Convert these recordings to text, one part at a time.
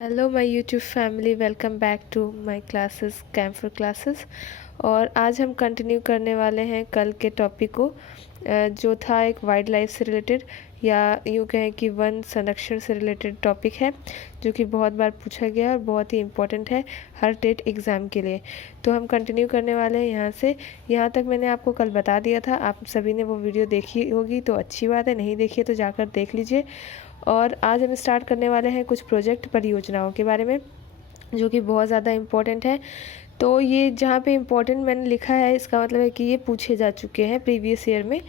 Hello my YouTube family, welcome back to my classes कैम्फर classes. और आज हम कंटिन्यू करने वाले हैं कल के टॉपिक को, जो था एक वाइल्ड लाइफ से रिलेटेड या यूँ कहें कि वन संरक्षण से रिलेटेड टॉपिक है, जो कि बहुत बार पूछा गया और बहुत ही इम्पोर्टेंट है हर टेट एग्ज़ाम के लिए। तो हम कंटिन्यू करने वाले हैं यहाँ से। यहाँ तक मैंने आपको कल बता दिया था, आप सभी ने वो वीडियो देखी होगी तो अच्छी बात है, नहीं देखी है तो जाकर देख लीजिए। और आज हम स्टार्ट करने वाले हैं कुछ प्रोजेक्ट परियोजनाओं के बारे में, जो कि बहुत ज़्यादा इम्पोर्टेंट है। तो ये जहाँ पे इम्पोर्टेंट मैंने लिखा है, इसका मतलब है कि ये पूछे जा चुके हैं प्रीवियस ईयर में।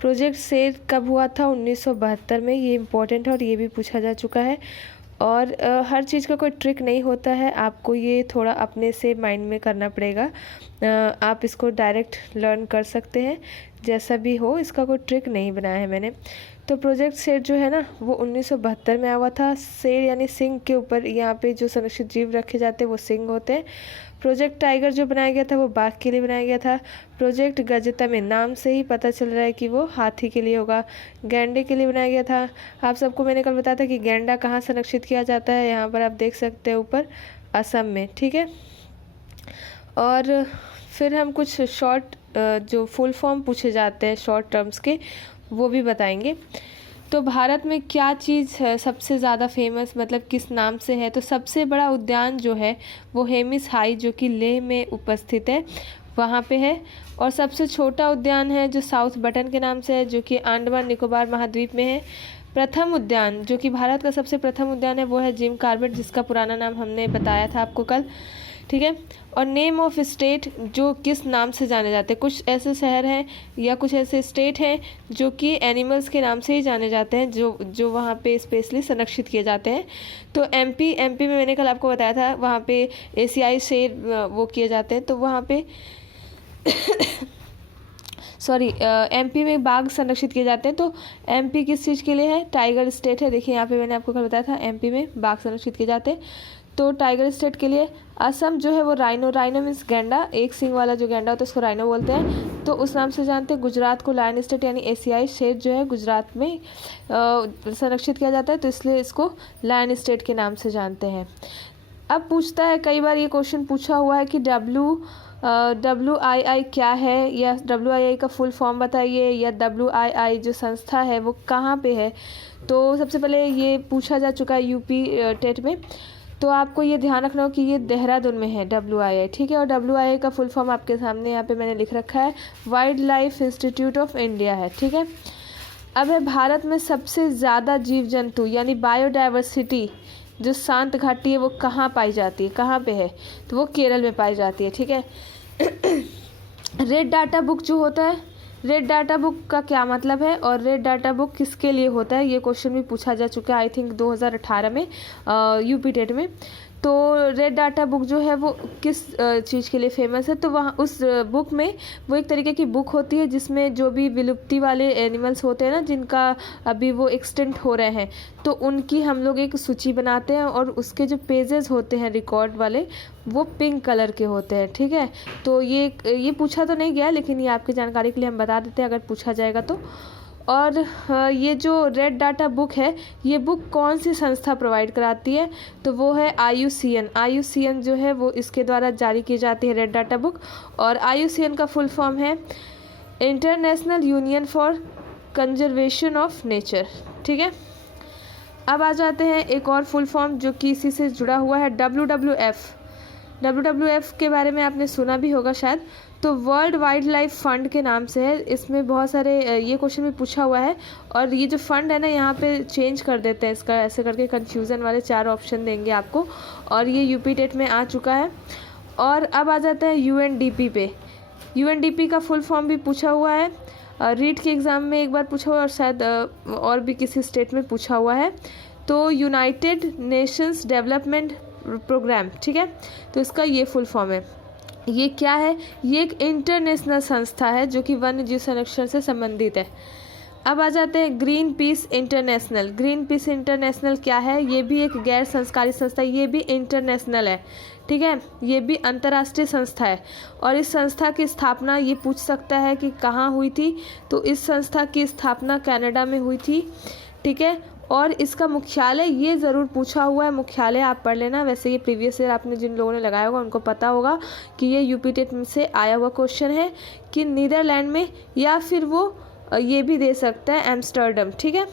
प्रोजेक्ट सेट कब हुआ था? 1972 में। ये इम्पोर्टेंट है और ये भी पूछा जा चुका है। और हर चीज़ का कोई ट्रिक नहीं होता है, आपको ये थोड़ा अपने से माइंड में करना पड़ेगा। आप इसको डायरेक्ट लर्न कर सकते हैं, जैसा भी हो, इसका कोई ट्रिक नहीं बनाया है मैंने। तो प्रोजेक्ट सेट जो है ना, वो 1972 में आया हुआ था। शेर यानी सिंह के ऊपर यहाँ पे जो संरक्षित जीव रखे जाते हैं वो सिंह होते हैं। प्रोजेक्ट टाइगर जो बनाया गया था वो बाघ के लिए बनाया गया था। प्रोजेक्ट गजता में नाम से ही पता चल रहा है कि वो हाथी के लिए होगा। गैंडे के लिए बनाया गया था। आप सबको मैंने कल बताया था कि गैंडा कहाँ संरक्षित किया जाता है, यहाँ पर आप देख सकते हैं ऊपर, असम में, ठीक है। और फिर हम कुछ शॉर्ट जो फुल फॉर्म पूछे जाते हैं शॉर्ट टर्म्स के, वो भी बताएंगे। तो भारत में क्या चीज़ है सबसे ज़्यादा फेमस, मतलब किस नाम से है? तो सबसे बड़ा उद्यान जो है वो हेमिस हाई, जो कि लेह में उपस्थित है, वहाँ पे है। और सबसे छोटा उद्यान है जो साउथ बटन के नाम से है, जो कि अंडमान निकोबार महाद्वीप में है। प्रथम उद्यान, जो कि भारत का सबसे प्रथम उद्यान है, वो है जिम कॉर्बेट, जिसका पुराना नाम हमने बताया था आपको कल, ठीक है। और नेम ऑफ स्टेट, जो किस नाम से जाने जाते हैं। कुछ ऐसे शहर हैं या कुछ ऐसे स्टेट हैं जो कि एनिमल्स के नाम से ही जाने जाते हैं, जो वहाँ पे स्पेशली संरक्षित किए जाते हैं। तो एमपी में मैंने कल आपको बताया था, वहाँ पे एशियाई शेर वो किए जाते हैं, तो वहाँ पे सॉरी, एमपी में बाघ संरक्षित किए जाते हैं। तो एमपी किस चीज़ के लिए है? टाइगर स्टेट है। देखिए यहाँ पे मैंने आपको कल बताया था, एमपी में बाघ संरक्षित किए जाते हैं, तो टाइगर स्टेट के लिए। असम जो है वो राइनो मीन्स गैंडा, एक सिंग वाला जो गैंडा होता है उसको राइनो बोलते हैं, तो उस नाम से जानते हैं। गुजरात को लायन स्टेट यानी एशियाई शेर जो है गुजरात में संरक्षित किया जाता है, तो इसलिए इसको लायन स्टेट के नाम से जानते हैं। अब पूछता है, कई बार ये क्वेश्चन पूछा हुआ है कि WII क्या है, या WII का फुल फॉर्म बताइए, या WII जो संस्था है वो कहाँ पे है। तो सबसे पहले ये पूछा जा चुका है यूपी टेट में, तो आपको ये ध्यान रखना हो कि ये देहरादून में है WII, ठीक है। और WII का फुल फॉर्म आपके सामने यहाँ पे मैंने लिख रखा है, wild life institute of India है, ठीक है। अब है, भारत में सबसे ज़्यादा जीव जंतु यानी बायोडाइवर्सिटी जो शांत घाटी है वो कहाँ पाई जाती है, कहाँ पे है? तो वो केरल में पाई जाती है, ठीक है। रेड डाटा बुक जो होता है, रेड डाटा बुक का क्या मतलब है और रेड डाटा बुक किसके लिए होता है, ये क्वेश्चन भी पूछा जा चुका है आई थिंक 2018 में यूपी टेट में। तो रेड डाटा बुक जो है वो किस चीज़ के लिए फेमस है? तो वहाँ उस बुक में, वो एक तरीके की बुक होती है जिसमें जो भी विलुप्ति वाले एनिमल्स होते हैं ना, जिनका अभी वो एक्सटेंट हो रहे हैं, तो उनकी हम लोग एक सूची बनाते हैं, और उसके जो पेजेस होते हैं रिकॉर्ड वाले, वो पिंक कलर के होते हैं, ठीक है। तो ये पूछा तो नहीं गया, लेकिन ये आपकी जानकारी के लिए हम बता देते हैं अगर पूछा जाएगा तो। और ये जो रेड डाटा बुक है, ये बुक कौन सी संस्था प्रोवाइड कराती है? तो वो है IUCN जो है वो इसके द्वारा जारी की जाती है रेड डाटा बुक। और IUCN का फुल फॉर्म है international union for conservation of nature, ठीक है। अब आ जाते हैं एक और फुल फॉर्म जो कि इसी से जुड़ा हुआ है, WWF के बारे में आपने सुना भी होगा शायद। तो वर्ल्ड वाइल्ड लाइफ फंड के नाम से है। इसमें बहुत सारे ये क्वेश्चन भी पूछा हुआ है, और ये जो फंड है ना, यहाँ पे चेंज कर देते हैं इसका, ऐसे करके कन्फ्यूज़न वाले 4 ऑप्शन देंगे आपको, और ये यूपी टेट में आ चुका है। और अब आ जाता है UNDP पे। UNDP का फुल फॉर्म भी पूछा हुआ है, रीट के एग्ज़ाम में एक बार पूछा हुआ है, और शायद और भी किसी स्टेट में पूछा हुआ है। तो यूनाइटेड नेशंस डेवलपमेंट प्रोग्राम, ठीक है। तो इसका ये फुल फॉर्म है। ये क्या है? ये एक इंटरनेशनल संस्था है जो कि वन्य जीव संरक्षण से संबंधित है। अब आ जाते हैं green peas international. Green peas international क्या है? ये भी एक गैर संस्कारी संस्था, ये भी इंटरनेशनल है, ठीक है। ये भी अंतर्राष्ट्रीय संस्था है। और इस संस्था की स्थापना, ये पूछ सकता है कि कहाँ हुई थी, तो इस संस्था की स्थापना कनाडा में हुई थी, ठीक है। और इसका मुख्यालय ये ज़रूर पूछा हुआ है, मुख्यालय आप पढ़ लेना। वैसे ये प्रीवियस ईयर आपने जिन लोगों ने लगाया होगा उनको पता होगा कि ये यूपी टेट से आया हुआ क्वेश्चन है कि नीदरलैंड में, या फिर वो ये भी दे सकता है एम्स्टर्डम, ठीक है।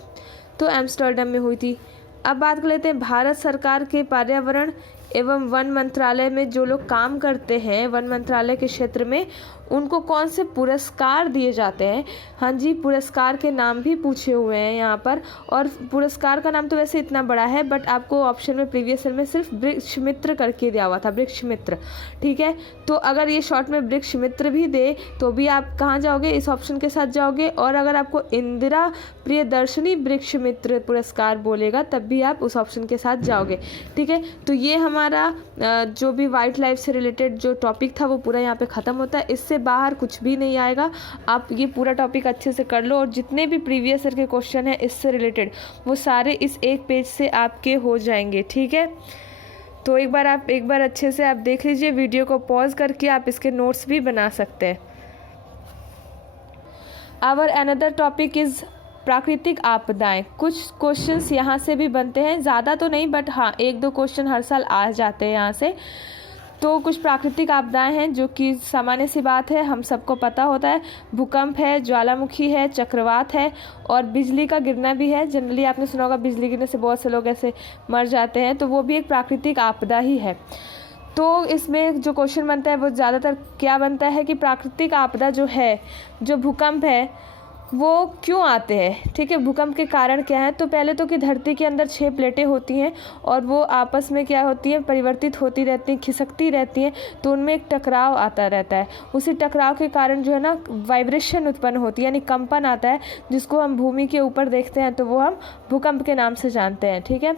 तो एम्स्टर्डम में हुई थी। अब बात कर लेते हैं भारत सरकार के पर्यावरण एवं वन मंत्रालय में जो लोग काम करते हैं वन मंत्रालय के क्षेत्र में, उनको कौन से पुरस्कार दिए जाते हैं। हाँ जी, पुरस्कार के नाम भी पूछे हुए हैं यहाँ पर, और पुरस्कार का नाम तो वैसे इतना बड़ा है बट आपको ऑप्शन में प्रीवियस ईयर में सिर्फ वृक्ष मित्र करके दिया हुआ था, वृक्ष मित्र, ठीक है। तो अगर ये शॉर्ट में वृक्ष मित्र भी दे तो भी आप कहाँ जाओगे, इस ऑप्शन के साथ जाओगे। और अगर आपको इंदिरा प्रियदर्शनी वृक्ष मित्र पुरस्कार बोलेगा तब भी आप उस ऑप्शन के साथ जाओगे, ठीक है। तो ये हमारा जो भी वाइल्ड लाइफ से रिलेटेड जो टॉपिक था वो पूरा यहाँ पे ख़त्म होता है। इससे बाहर कुछ भी नहीं आएगा। आप ये पूरा टॉपिक अच्छे से कर लो और जितने भी प्रीवियस ईयर के क्वेश्चन हैं इससे रिलेटेड वो सारे इस एक पेज से आपके हो जाएंगे, ठीक है। तो एक बार अच्छे से आप देख लीजिए, वीडियो को पॉज करके आप इसके नोट्स भी बना सकते हैं। आवर अनदर टॉपिक इज़ प्राकृतिक आपदाएं। कुछ क्वेश्चंस यहाँ से भी बनते हैं, ज़्यादा तो नहीं बट हाँ 1-2 क्वेश्चन हर साल आ जाते हैं यहाँ से। तो कुछ प्राकृतिक आपदाएं हैं जो कि सामान्य सी बात है, हम सबको पता होता है। भूकंप है, ज्वालामुखी है, चक्रवात है और बिजली का गिरना भी है। जनरली आपने सुना होगा बिजली गिरने से बहुत से लोग ऐसे मर जाते हैं, तो वो भी एक प्राकृतिक आपदा ही है। तो इसमें जो क्वेश्चन बनता है वो ज़्यादातर क्या बनता है कि प्राकृतिक आपदा जो है, जो भूकंप है वो क्यों आते हैं, ठीक है। भूकंप के कारण क्या है, तो पहले तो कि धरती के अंदर 6 प्लेटें होती हैं और वो आपस में क्या होती हैं, परिवर्तित होती रहती हैं, खिसकती रहती हैं, तो उनमें एक टकराव आता रहता है। उसी टकराव के कारण जो है ना वाइब्रेशन उत्पन्न होती है, यानी कंपन आता है, जिसको हम भूमि के ऊपर देखते हैं तो वो हम भूकंप के नाम से जानते हैं, ठीक है।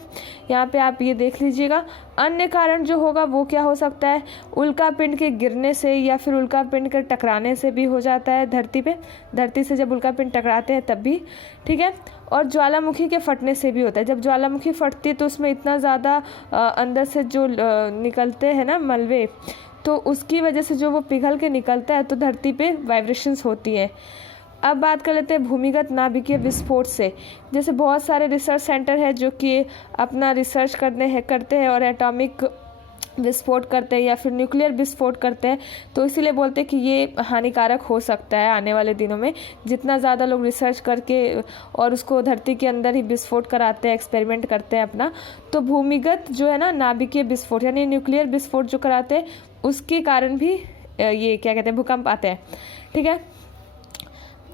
यहाँ पे आप ये देख लीजिएगा। अन्य कारण जो होगा वो क्या हो सकता है, उल्कापिंड के गिरने से या फिर उल्कापिंड के टकराने से भी हो जाता है धरती पे, धरती से जब उल्कापिंड टकराते हैं तब भी, ठीक है। और ज्वालामुखी के फटने से भी होता है। जब ज्वालामुखी फटती है तो उसमें इतना ज़्यादा अंदर से जो निकलते हैं ना मलबे, तो उसकी वजह से जो वो पिघल के निकलता है तो धरती पे वाइब्रेशंस होती हैं। अब बात कर लेते हैं भूमिगत नाभिकीय विस्फोट से। जैसे बहुत सारे रिसर्च सेंटर है जो कि अपना रिसर्च करते हैं और एटॉमिक विस्फोट करते हैं या फिर न्यूक्लियर विस्फोट करते हैं, तो इसीलिए बोलते हैं कि ये हानिकारक हो सकता है आने वाले दिनों में। जितना ज़्यादा लोग रिसर्च करके और उसको धरती के अंदर ही विस्फोट कराते हैं, एक्सपेरिमेंट करते हैं अपना, तो भूमिगत जो है ना नाभिकीय विस्फोट यानी न्यूक्लियर विस्फोट जो कराते हैं उसके कारण भी ये क्या कहते हैं भूकंप आते हैं, ठीक है।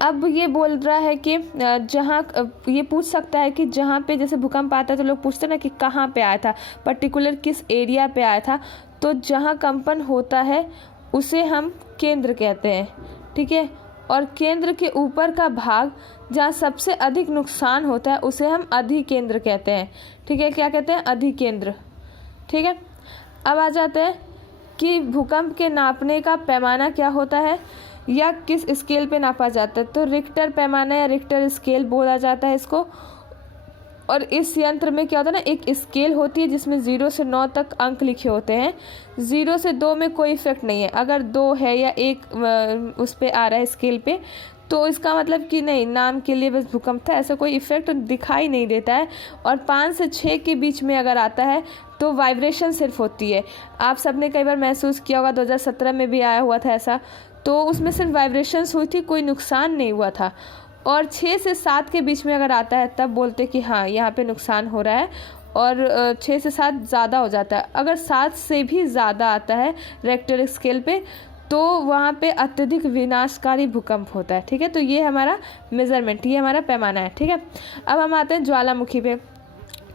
अब ये बोल रहा है कि जहाँ ये पूछ सकता है कि जहाँ पे जैसे भूकंप आता है तो लोग पूछते हैं ना कि कहाँ पे आया था, पर्टिकुलर किस एरिया पे आया था। तो जहाँ कंपन होता है उसे हम केंद्र कहते हैं, ठीक है। और केंद्र के ऊपर का भाग जहाँ सबसे अधिक नुकसान होता है उसे हम अधिकेंद्र कहते हैं, ठीक है। क्या कहते हैं, अधिकेंद्र, ठीक है। अब आ जाते हैं कि भूकंप के नापने का पैमाना क्या होता है या किस स्केल पे नापा जाता है। तो रिक्टर पैमाना या रिक्टर स्केल बोला जाता है इसको। और इस यंत्र में क्या होता है ना, एक स्केल होती है जिसमें 0 से 9 तक अंक लिखे होते हैं। 0 से 2 में कोई इफेक्ट नहीं है। अगर 2 है या 1 उस पर आ रहा है स्केल पे तो इसका मतलब कि नहीं, नाम के लिए बस भूकंप था, ऐसा कोई इफेक्ट दिखाई नहीं देता है। और 5 से 6 के बीच में अगर आता है तो वाइब्रेशन सिर्फ होती है। आप सबने कई बार महसूस किया होगा, 2017 में भी आया हुआ था ऐसा, तो उसमें सिर्फ वाइब्रेशंस हुई थी, कोई नुकसान नहीं हुआ था। और 6 से 7 के बीच में अगर आता है तब बोलते कि हाँ यहाँ पे नुकसान हो रहा है। और 6 से 7 ज़्यादा हो जाता है। अगर 7 से भी ज़्यादा आता है रेक्टर स्केल पे तो वहाँ पे अत्यधिक विनाशकारी भूकंप होता है, ठीक है। तो ये हमारा मेज़रमेंट, ये हमारा पैमाना है, ठीक है। अब हम आते हैं ज्वालामुखी पे।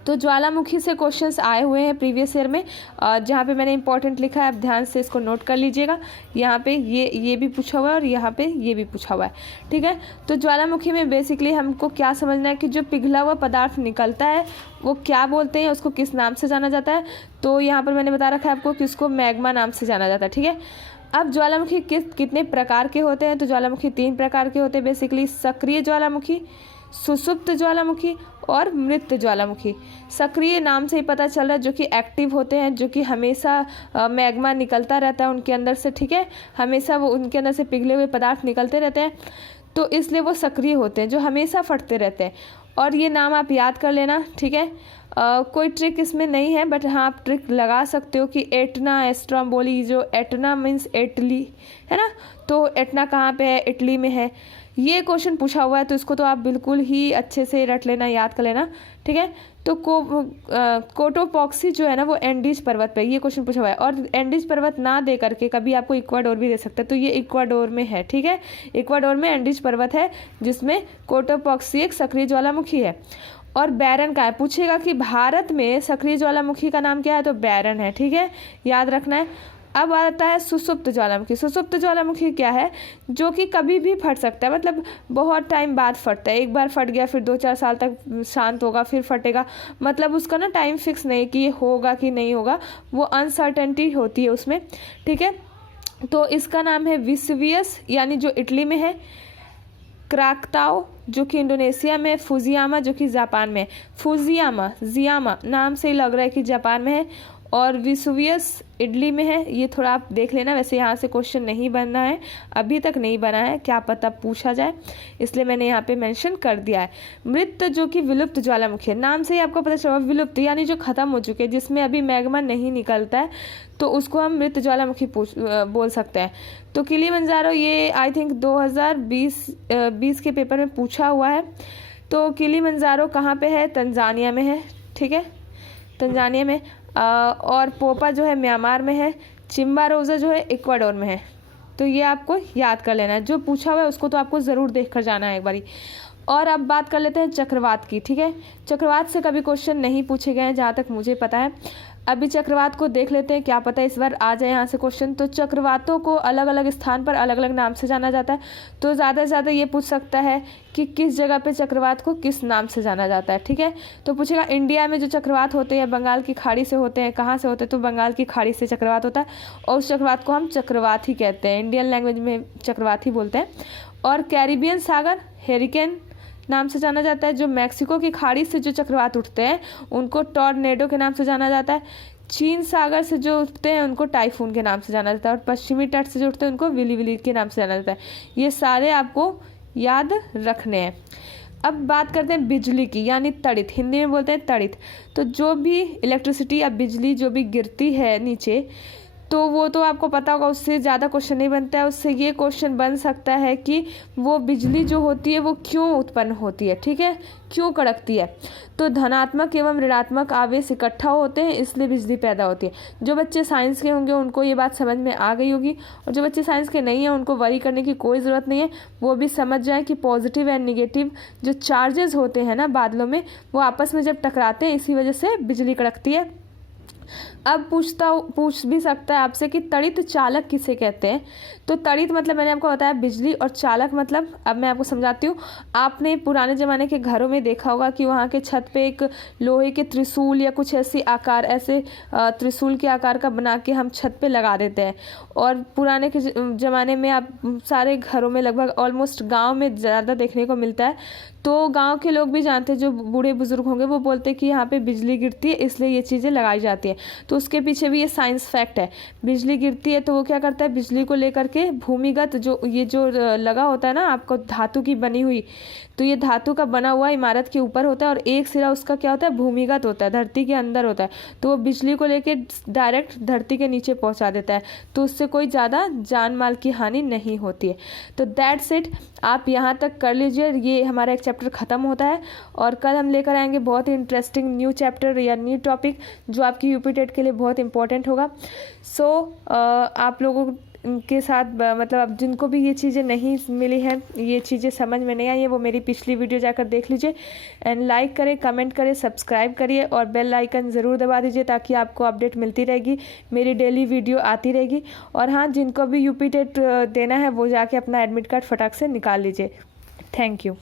तो ज्वालामुखी से क्वेश्चंस आए हुए हैं प्रीवियस ईयर में, जहाँ पे मैंने इंपॉर्टेंट लिखा है, आप ध्यान से इसको नोट कर लीजिएगा। यहाँ पे ये भी पूछा हुआ है और यहाँ पे ये भी पूछा हुआ है, ठीक है। तो ज्वालामुखी में बेसिकली हमको क्या समझना है कि जो पिघला हुआ पदार्थ निकलता है वो क्या बोलते हैं, उसको किस नाम से जाना जाता है। तो यहाँ पर मैंने बता रखा है आपको कि उसको मैग्मा नाम से जाना जाता है, ठीक है। अब ज्वालामुखी कितने प्रकार के होते हैं, तो ज्वालामुखी 3 प्रकार के होते हैं बेसिकली, सक्रिय ज्वालामुखी, सुसुप्त ज्वालामुखी और मृत ज्वालामुखी। सक्रिय नाम से ही पता चल रहा है, जो कि एक्टिव होते हैं, जो कि हमेशा मैग्मा निकलता रहता है उनके अंदर से, ठीक है। हमेशा वो उनके अंदर से पिघले हुए पदार्थ निकलते रहते हैं, तो इसलिए वो सक्रिय होते हैं, जो हमेशा फटते रहते हैं। और ये नाम आप याद कर लेना, ठीक है। कोई ट्रिक इसमें नहीं है, बट हाँ आप ट्रिक लगा सकते हो कि एटना एस्ट्रोम्बोली, जो एटना मीन्स इटली है ना, तो एटना कहाँ पे है, इटली में है। ये क्वेश्चन पूछा हुआ है तो इसको तो आप बिल्कुल ही अच्छे से रट लेना, याद कर लेना, ठीक है। तो कोटोपॉक्सी जो है ना वो एंडीज पर्वत पे, ये क्वेश्चन पूछा हुआ है। और एंडीज पर्वत ना दे करके कभी आपको इक्वाडोर भी दे सकता है, तो ये इक्वाडोर में है, ठीक है। इक्वाडोर में एंडीज पर्वत है जिसमें कोटोपॉक्सी एक सक्रिय ज्वालामुखी है। और बैरन का है, पूछेगा कि भारत में सक्रिय ज्वालामुखी का नाम क्या है, तो बैरन है, ठीक है, याद रखना है। अब आता है सुसुप्त ज्वालामुखी। सुसुप्त ज्वालामुखी क्या है, जो कि कभी भी फट सकता है, मतलब बहुत टाइम बाद फटता है। एक बार फट गया फिर 2-4 साल तक शांत होगा फिर फटेगा, मतलब उसका ना टाइम फिक्स नहीं कि ये होगा कि नहीं होगा, वो अनसर्टेनिटी होती है उसमें, ठीक है। तो इसका नाम है विसुवियस, यानी जो इटली में है, क्राकताओ जो कि इंडोनेशिया में, फुजियामा जो कि जापान में है। फुजियामा जियामा नाम से ही लग रहा है कि जापान में है, और विसुवियस इटली में है। ये थोड़ा आप देख लेना, वैसे यहाँ से क्वेश्चन नहीं बनना है, अभी तक नहीं बना है, क्या पता पूछा जाए, इसलिए मैंने यहाँ पे मेंशन कर दिया है। मृत जो कि विलुप्त ज्वालामुखी है, नाम से ही आपको पता चला, विलुप्त यानी जो खत्म हो चुके हैं, जिसमें अभी मैग्मा नहीं निकलता है, तो उसको हम मृत ज्वालामुखी बोल सकते हैं। तो किलिमंजारो ये आई थिंक 2020 के पेपर में पूछा हुआ है। तो किलिमंजारो कहाँ पे है, तंजानिया में है, ठीक है, तंजानिया में। और पोपा जो है म्यांमार में है, चिम्बारोजा जो है इक्वाडोर में है। तो ये आपको याद कर लेना है, जो पूछा हुआ है उसको तो आपको ज़रूर देख कर जाना है एक बारी। और अब बात कर लेते हैं चक्रवात की, ठीक है। चक्रवात से कभी क्वेश्चन नहीं पूछे गए हैं जहाँ तक मुझे पता है। अभी चक्रवात को देख लेते हैं, क्या पता इस बार आ जाए यहाँ से क्वेश्चन। तो चक्रवातों को अलग अलग स्थान पर अलग अलग नाम से जाना जाता है, तो ज़्यादा से ज़्यादा ये पूछ सकता है कि किस जगह पे चक्रवात को किस नाम से जाना जाता है, ठीक है। तो पूछेगा इंडिया में जो चक्रवात होते हैं बंगाल की खाड़ी से होते हैं, कहाँ से होते हैं, तो बंगाल की खाड़ी से चक्रवात होता है, और उस चक्रवात को हम चक्रवात ही कहते हैं, इंडियन लैंग्वेज में चक्रवात ही बोलते हैं। और कैरिबियन सागर हेरिकेन नाम से जाना जाता है। जो मैक्सिको की खाड़ी से जो चक्रवात उठते हैं उनको टॉर्नेडो के नाम से जाना जाता है। चीन सागर से जो उठते हैं उनको टाइफून के नाम से जाना जाता है। और पश्चिमी तट से जो उठते हैं उनको विली विली के नाम से जाना जाता है। ये सारे आपको याद रखने हैं। अब बात करते हैं बिजली की, यानी तड़ित, हिंदी में बोलते हैं तड़ित। तो जो भी इलेक्ट्रिसिटी या बिजली जो भी गिरती है नीचे, तो वो तो आपको पता होगा, उससे ज़्यादा क्वेश्चन नहीं बनता है। उससे ये क्वेश्चन बन सकता है कि वो बिजली जो होती है वो क्यों उत्पन्न होती है, ठीक है, क्यों कड़कती है। तो धनात्मक एवं ऋणात्मक आवेश इकट्ठा होते हैं, इसलिए बिजली पैदा होती है। जो बच्चे साइंस के होंगे उनको ये बात समझ में आ गई होगी, और जो बच्चे साइंस के नहीं हैं उनको वरी करने की कोई ज़रूरत नहीं है। वो भी समझ जाएँ कि पॉजिटिव एंड निगेटिव जो चार्जेस होते हैं ना बादलों में, वो आपस में जब टकराते हैं इसी वजह से बिजली कड़कती है। अब पूछ भी सकता है आपसे कि तड़ित चालक किसे कहते हैं। तो तड़ित मतलब मैंने आपको बताया बिजली, और चालक मतलब अब मैं आपको समझाती हूँ। आपने पुराने ज़माने के घरों में देखा होगा कि वहाँ के छत पे एक लोहे के त्रिशूल या कुछ ऐसे त्रिशूल के आकार का बना के हम छत पे लगा देते हैं। और पुराने के ज़माने में आप सारे घरों में लगभग ऑलमोस्ट गाँव में ज़्यादा देखने को मिलता है। तो गांव के लोग भी जानते हैं, जो बूढ़े बुजुर्ग होंगे वो बोलते हैं कि यहाँ पे बिजली गिरती है इसलिए ये चीज़ें लगाई जाती है। तो उसके पीछे भी ये साइंस फैक्ट है। बिजली गिरती है तो वो क्या करता है, बिजली को लेकर के भूमिगत जो लगा होता है ना आपको धातु की बनी हुई, तो ये धातु का बना हुआ इमारत के ऊपर होता है, और एक सिरा उसका क्या होता है, भूमिगत होता है, धरती के अंदर होता है। तो वो बिजली को लेके डायरेक्ट धरती के नीचे पहुंचा देता है, तो उससे कोई ज़्यादा जान माल की हानि नहीं होती है। तो दैट्स इट, आप यहाँ तक कर लीजिए। ये हमारा एक चैप्टर ख़त्म होता है, और कल हम लेकर आएंगे बहुत ही इंटरेस्टिंग न्यू चैप्टर या न्यू टॉपिक जो आपकी यूपी टेट के लिए बहुत इंपॉर्टेंट होगा। सो आप लोगों के साथ मतलब अब जिनको भी ये चीज़ें नहीं मिली हैं, ये चीज़ें समझ में नहीं आई है, वो मेरी पिछली वीडियो जाकर देख लीजिए। एंड लाइक करें, कमेंट करें, सब्सक्राइब करिए, और बेल आइकन ज़रूर दबा दीजिए ताकि आपको अपडेट मिलती रहेगी, मेरी डेली वीडियो आती रहेगी। और हाँ, जिनको भी यूपी टेट देना है वो जाके अपना एडमिट कार्ड फटाक से निकाल लीजिए। Thank you.